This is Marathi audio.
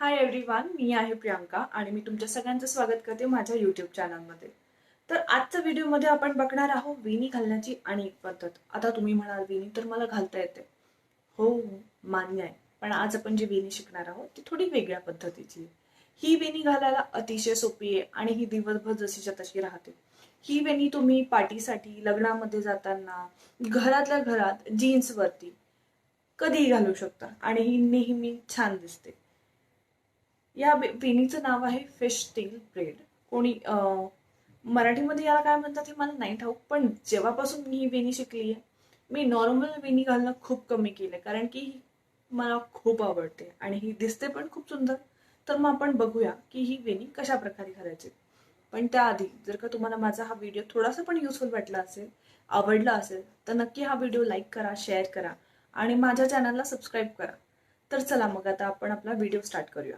हाय एव्हरीवन, मी आहे प्रियांका आणि मी तुमच्या सगळ्यांचं स्वागत करते माझ्या यूट्यूब चॅनलमध्ये. तर आजच्या व्हिडिओमध्ये आपण बघणार आहोत वेणी घालण्याची आणि एक पद्धत. आता तुम्ही म्हणाल वेणी तर मला घालता येते. हो, मान्य आहे. पण आज आपण जी वेणी शिकणार आहोत ती थोडी वेगळ्या पद्धतीची आहे. ही वेणी घालायला अतिशय सोपी आहे आणि ही दिवसभर जशीच्या तशी राहते. ही वेणी तुम्ही पार्टीसाठी, लग्नामध्ये जाताना, घरातल्या घरात, जीन्सवरती कधीही घालू शकता आणि ही नेहमी छान दिसते. या वेणीचं नाव आहे फिश टेल ब्रेड. कोणी मराठीमध्ये याला काय म्हणतात हे मला नाही ठाऊक, पण जेव्हापासून मी ही वेणी शिकली आहे मी नॉर्मल वेणी घालणं खूप कमी केलंय, कारण की ही मला खूप आवडते आणि ही दिसते पण खूप सुंदर. तर मग आपण बघूया की ही वेणी कशा प्रकारे घालायची. पण त्याआधी जर का तुम्हाला माझा हा व्हिडिओ थोडासा पण युजफुल वाटला असेल, आवडला असेल, तर नक्की हा व्हिडिओ लाईक करा, शेअर करा आणि माझ्या चॅनलला सबस्क्राईब करा. तर चला मग आता आपण आपला व्हिडिओ स्टार्ट करूया.